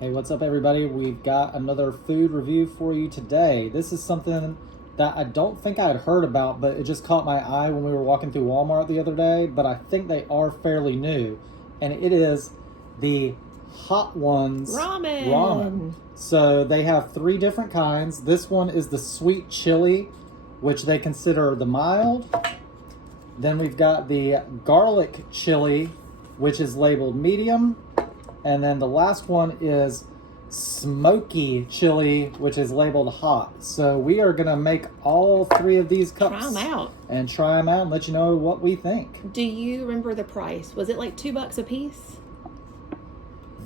Hey, what's up everybody? We've got another food review for you today. This is something that I don't think I had heard about, but it just caught my eye when we were walking through Walmart the other day, but I think they are fairly new. And it is the Hot Ones Ramen. So they have 3 different kinds. This one is the sweet chili, which they consider the mild. Then we've got the garlic chili, which is labeled medium. And then the last one is Smoky chili, which is labeled hot. So we are going to make all 3 of these cups. Try them out. And try them out and let you know what we think. Do you remember the price? Was it like $2 a piece?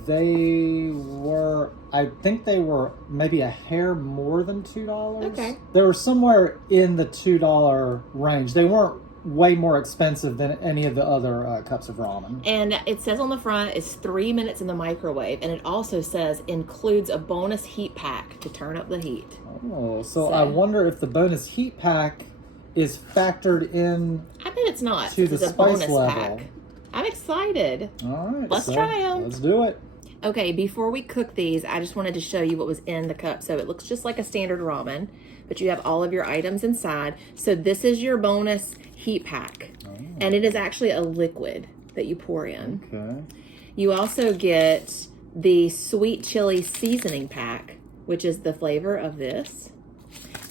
They were, I think they were maybe a hair more than $2. Okay. They were somewhere in the $2 range. They weren't way more expensive than any of the other cups of ramen. And it says on the front it's 3 minutes in the microwave, and it also says includes a bonus heat pack to turn up the heat. Oh, so I wonder if the bonus heat pack is factored in. I bet it's not. To the it's a spice bonus level. pack. I'm excited. All right, Let's try them. Let's do it. Okay, before we cook these, I just wanted to show you what was in the cup. So it looks just like a standard ramen, but you have all of your items inside. So this is your bonus heat pack, and it is actually a liquid that you pour in. Okay. You also get the sweet chili seasoning pack, which is the flavor of this,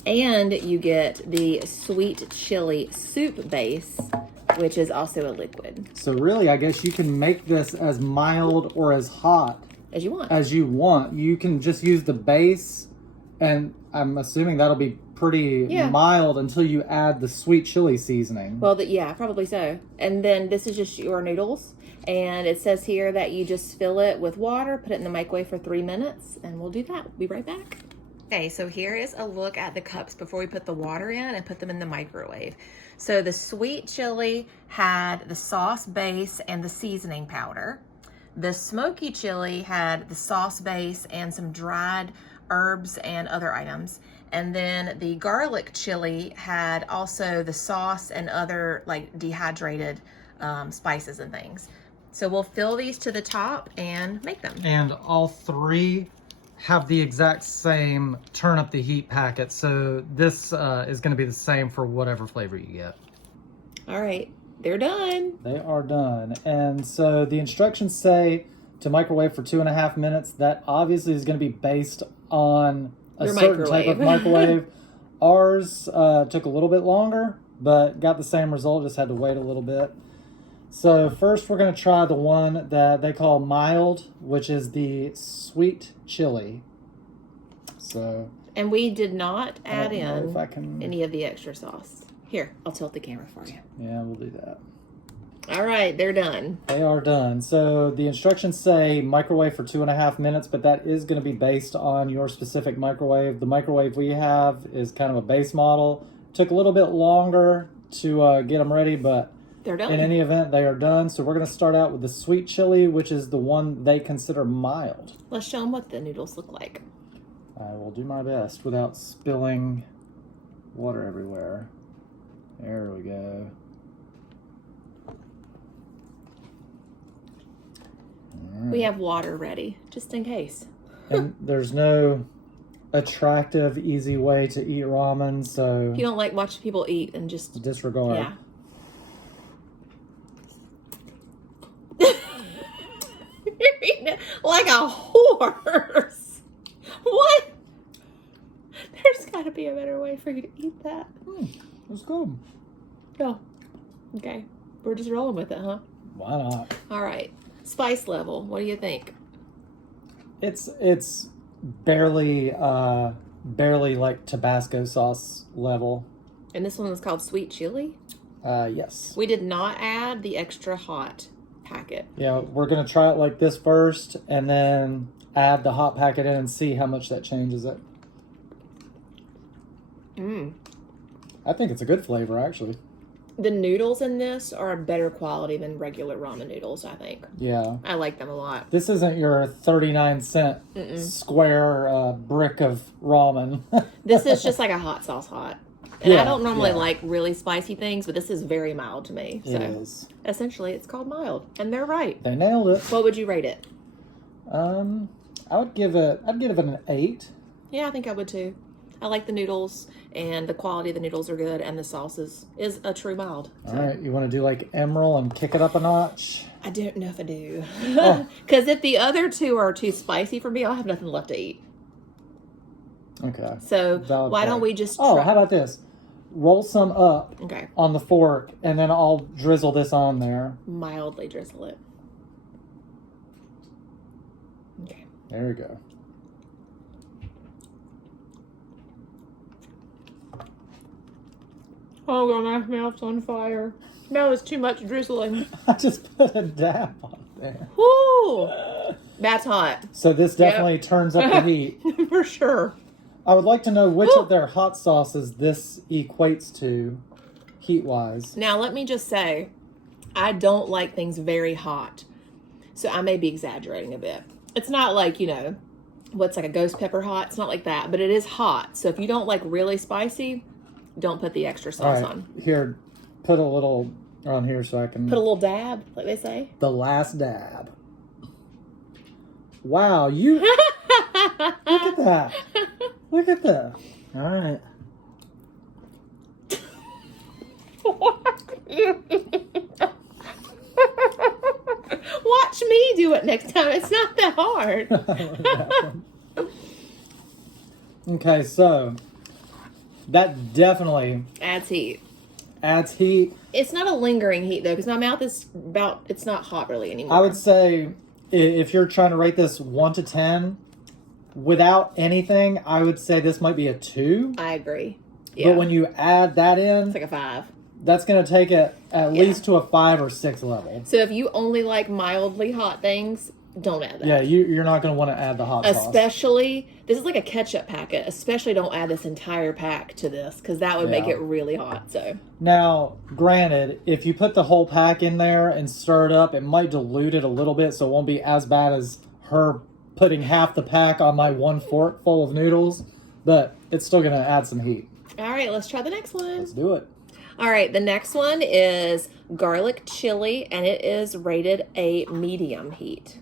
and you get the sweet chili soup base, which is also a liquid. So really, I guess you can make this as mild or as hot as you want. You can just use the base, and I'm assuming that'll be pretty mild until you add the sweet chili seasoning. Well, yeah, probably so. And then this is just your noodles. And it says here that you just fill it with water, put it in the microwave for 3 minutes, and we'll do that. We'll be right back. Okay, so here is a look at the cups before we put the water in and put them in the microwave. So the sweet chili had the sauce base and the seasoning powder. The smoky chili had the sauce base and some dried herbs and other items. And then the garlic chili had also the sauce and other like dehydrated spices and things. So we'll fill these to the top and make them. And all 3 have the exact same turn up the heat packet. So this is going to be the same for whatever flavor you get. All right, they're done. They are done. And so the instructions say to microwave for 2.5 minutes. That obviously is going to be based on a certain type of microwave. Ours took a little bit longer, but got the same result, just had to wait a little bit. So first we're going to try the one that they call mild, which is the sweet chili. So, and we did not add in if I can... any of the extra sauce. Here, I'll tilt the camera for you. Yeah, we'll do that. All right, they're done. They are done. So the instructions say microwave for 2.5 minutes, but that is going to be based on your specific microwave. The microwave we have is kind of a base model. Took a little bit longer to get them ready, but they're done. In any event, they are done. So we're going to start out with the sweet chili, which is the one they consider mild. Let's show them what the noodles look like. I will do my best without spilling water everywhere. There we go. We have water ready, just in case. And there's no attractive, easy way to eat ramen, so... If you don't like watching people eat, and just... disregard. Yeah. You're eating it like a horse. What? There's got to be a better way for you to eat that. Let's go. Oh, okay. We're just rolling with it, huh? Why not? All right. Spice level, what do you think? It's barely like Tabasco sauce level. And this one was called sweet chili? Yes. We did not add the extra hot packet. Yeah, we're gonna try it like this first, and then add the hot packet in and see how much that changes it. I think it's a good flavor, actually. The noodles in this are a better quality than regular ramen noodles, I think. Yeah. I like them a lot. This isn't your 39-cent square brick of ramen. This is just like a hot sauce hot. And I don't normally like really spicy things, but this is very mild to me. So it is. Essentially, it's called mild. And they're right. They nailed it. What would you rate it? I'd give it an 8. Yeah, I think I would too. I like the noodles, and the quality of the noodles are good, and the sauce is a true mild. So. All right, you want to do like Emerald and kick it up a notch? I don't know if I do. Oh. Because if the other two are too spicy for me, I'll have nothing left to eat. Okay. So Valid why point. don't we just Oh, try... how about this? Roll some up Okay. on the fork, and then I'll drizzle this on there. Mildly drizzle it. Okay. There you go. Oh god, my mouth's on fire. No, it's too much drizzling. I just put a dab on there. Woo! That's hot. So this definitely turns up the heat. For sure. I would like to know which Woo! of their hot sauces this equates to, heat-wise. Now, let me just say, I don't like things very hot. So I may be exaggerating a bit. It's not like, you know, what's like a ghost pepper hot. It's not like that, but it is hot. So if you don't like really spicy, don't put the extra sauce on. Here, put a little on here so I can... Put a little dab, like they say. The last dab. Wow, you... Look at that. Look at that. All right. Watch me do it next time. It's not that hard. Okay, so that definitely Adds heat. adds heat. It's not a lingering heat though, because my mouth is it's not hot really anymore. I would say if you're trying to rate this 1 to 10, without anything, I would say this might be a 2. I agree. Yeah. But when you add that in, It's like a 5. that's going to take it at least to a 5 or 6 level. So if you only like mildly hot things, don't add that. Yeah, you're not going to want to add the hot sauce. Especially, this is like a ketchup packet. Especially don't add this entire pack to this, because that would make it really hot. So now, granted, if you put the whole pack in there and stir it up, it might dilute it a little bit, so it won't be as bad as her putting half the pack on my 1 fork full of noodles, but it's still going to add some heat. all right, let's try the next one. Let's do it. All right, the next one is garlic chili, and it is rated a medium heat.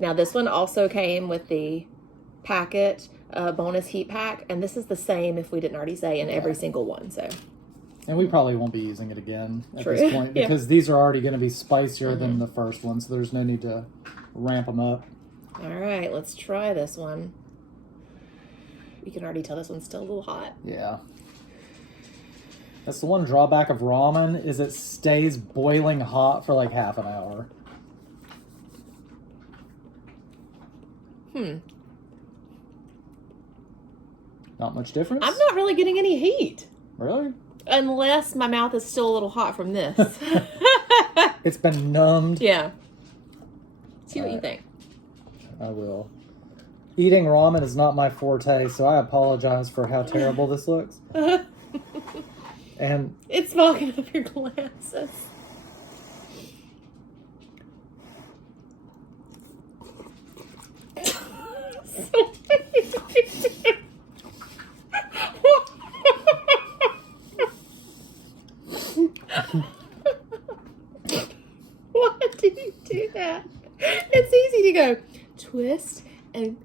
Now, this one also came with the packet bonus heat pack, and this is the same, if we didn't already say, in every single one. So, And we probably won't be using it again at True. this point, Yeah. because these are already going to be spicier than the first one, so there's no need to ramp them up. all right, let's try this one. You can already tell this one's still a little hot. Yeah. That's the one drawback of ramen, is it stays boiling hot for like half an hour. Not much difference? I'm not really getting any heat. Really? Unless my mouth is still a little hot from this. It's been numbed. Yeah. See what you Alright. think. I will. Eating ramen is not my forte, so I apologize for how terrible this looks. And It's fogging up your glasses. Why do you do that? It's easy to go twist and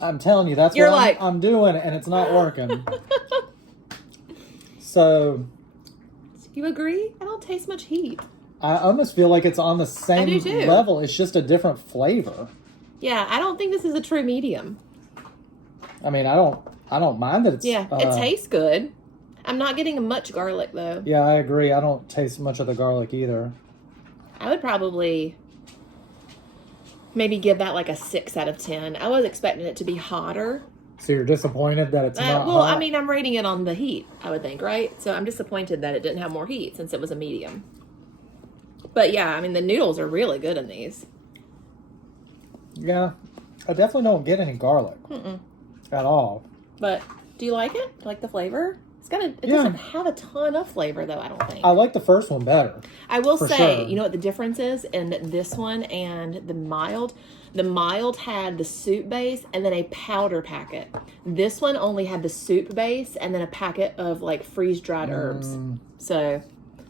I'm telling you, that's You're what like- I'm doing, and it's not working. So you agree? I don't taste much heat. I almost feel like it's on the same do too. level. It's just a different flavor. Yeah, I don't think this is a true medium. I mean, I don't mind that it's... Yeah, it tastes good. I'm not getting much garlic though. Yeah, I agree. I don't taste much of the garlic either. I would probably maybe give that like a 6 out of 10. I was expecting it to be hotter. So you're disappointed that it's not Well, hot? I mean, I'm rating it on the heat, I would think, right? So I'm disappointed that it didn't have more heat since it was a medium. But yeah, I mean, the noodles are really good in these. Yeah, I definitely don't get any garlic at all. But do you like it? Like the flavor? It Yeah. doesn't have a ton of flavor though, I don't think. I like the first one better. I will for say, sure. you know what the difference is in this one and the mild? The mild had the soup base and then a powder packet. This one only had the soup base and then a packet of like freeze-dried herbs. So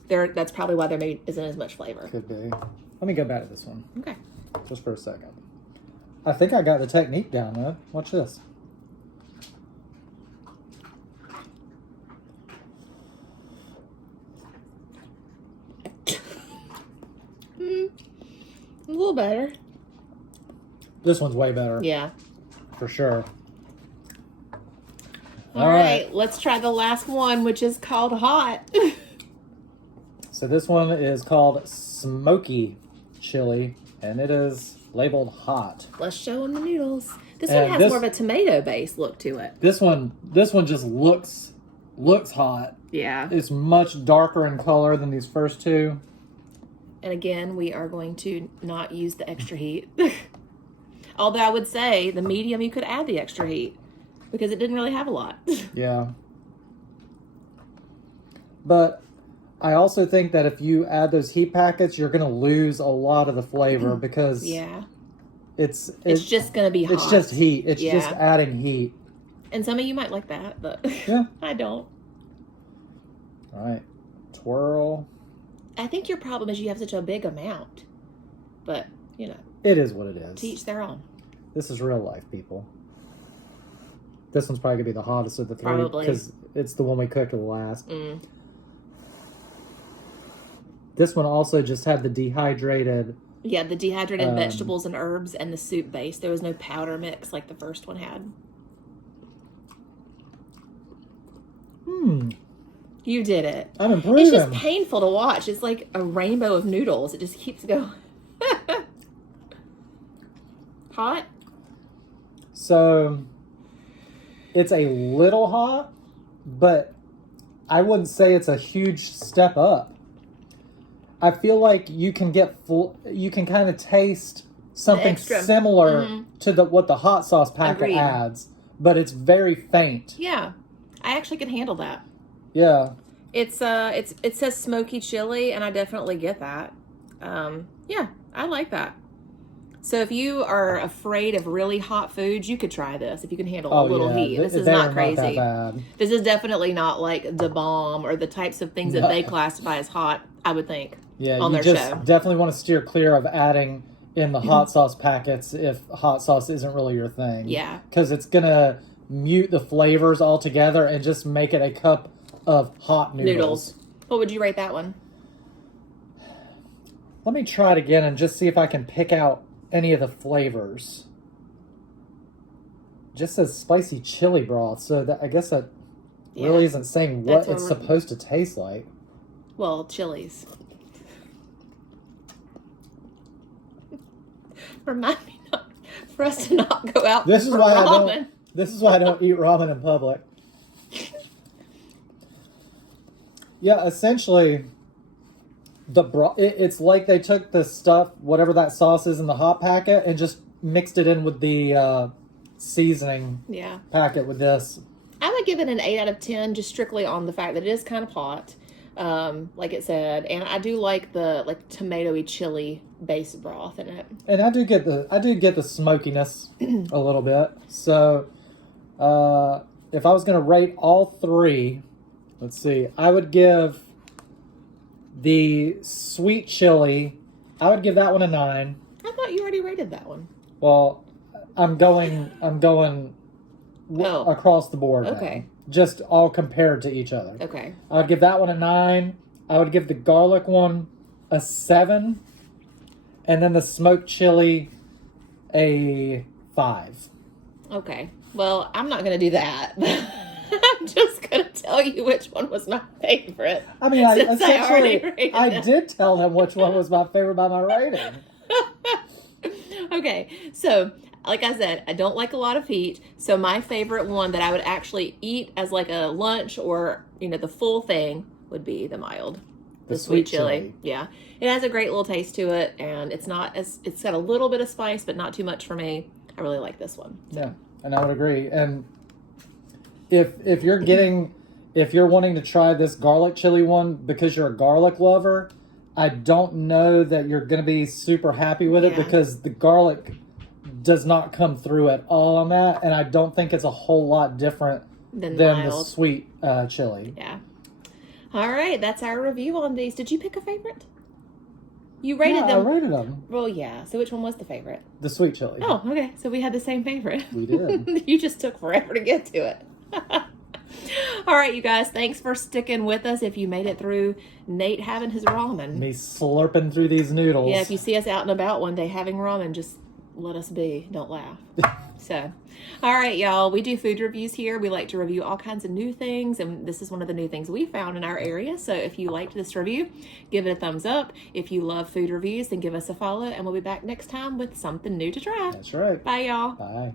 that's probably why there isn't as much flavor. Could be. Let me go back to this one Okay. just for a second. I think I got the technique down, though. Watch this. A little better. This one's way better. Yeah. For sure. All right, let's try the last one, which is called Hot. So this one is called Smoky Chili, and it is labeled hot. Let's show them the noodles. This one has more of a tomato-based look to it. This one just looks hot. Yeah. It's much darker in color than these first two. And again, we are going to not use the extra heat. Although I would say the medium, you could add the extra heat because it didn't really have a lot. Yeah. But I also think that if you add those heat packets, you're going to lose a lot of the flavor because it's just going to be hot. It's just heat. It's just adding heat. And some of you might like that, but I don't. All right. Twirl. I think your problem is you have such a big amount. But, you know. It is what it is. To each their own. This is real life, people. This one's probably going to be the hottest of the three. Probably. Because it's the one we cooked last. Mm. This one also just had the dehydrated... Yeah, the dehydrated vegetables and herbs and the soup base. There was no powder mix like the first one had. You did it. I'm improving. It's just painful to watch. It's like a rainbow of noodles. It just keeps going. Hot? So, it's a little hot, but I wouldn't say it's a huge step up. I feel like you can you can kind of taste something similar to what the hot sauce packet adds, but it's very faint. Yeah, I actually can handle that. Yeah, it says smoky chili, and I definitely get that. Yeah, I like that. So if you are afraid of really hot foods, you could try this if you can handle a little heat. This is not crazy. Not that bad. This is definitely not like the bomb or the types of things that they classify as hot, I would think. Yeah, on you their just show. Definitely want to steer clear of adding in the hot sauce packets if hot sauce isn't really your thing. Yeah. Because it's going to mute the flavors altogether and just make it a cup of hot noodles. What would you rate that one? Let me try it again and just see if I can pick out any of the flavors. It just says spicy chili broth, so that I guess that really isn't saying what it's supposed to taste like. Well, chilies. Remind me for us to not go out. This is why I don't eat ramen in public. Yeah, essentially, it's like they took the stuff, whatever that sauce is in the hot packet, and just mixed it in with the seasoning packet with this. I would give it an 8 out of 10, just strictly on the fact that it is kind of hot, like it said, and I do like the tomatoey chili base broth in it. And I do get the smokiness a little bit. So, if I was going to rate all three, let's see, I would give the sweet chili, I would give that one a 9. I thought you already rated that one. Well, I'm going across the board. Okay. Now. Just all compared to each other. Okay. I would give that one a 9. I would give the garlic one a 7. And then the smoked chili a 5. Okay. Well, I'm not going to do that. I'm just going to tell you which one was my favorite. I mean, I did tell them which one was my favorite by my rating. Okay, so like I said, I don't like a lot of heat. So my favorite one that I would actually eat as like a lunch or, the full thing would be the mild. The sweet chili. Yeah. It has a great little taste to it, and it's got a little bit of spice, but not too much for me. I really like this one. So. Yeah, and I would agree. And if you're wanting to try this garlic chili one because you're a garlic lover, I don't know that you're going to be super happy with it because the garlic does not come through at all on that, and I don't think it's a whole lot different than the sweet chili. Yeah. All right, that's our review on these. Did you pick a favorite? You rated Yeah, them. I rated them. Well, yeah. So which one was the favorite? The sweet chili. Oh, okay. So we had the same favorite. We did. You just took forever to get to it. All right, you guys. Thanks for sticking with us. If you made it through Nate having his ramen. Me slurping through these noodles. Yeah, if you see us out and about one day having ramen, just let us be. Don't laugh. So, all right, y'all. We do food reviews here. We like to review all kinds of new things, and this is one of the new things we found in our area. So if you liked this review, give it a thumbs up. If you love food reviews, then give us a follow, and we'll be back next time with something new to try. That's right. Bye, y'all. Bye.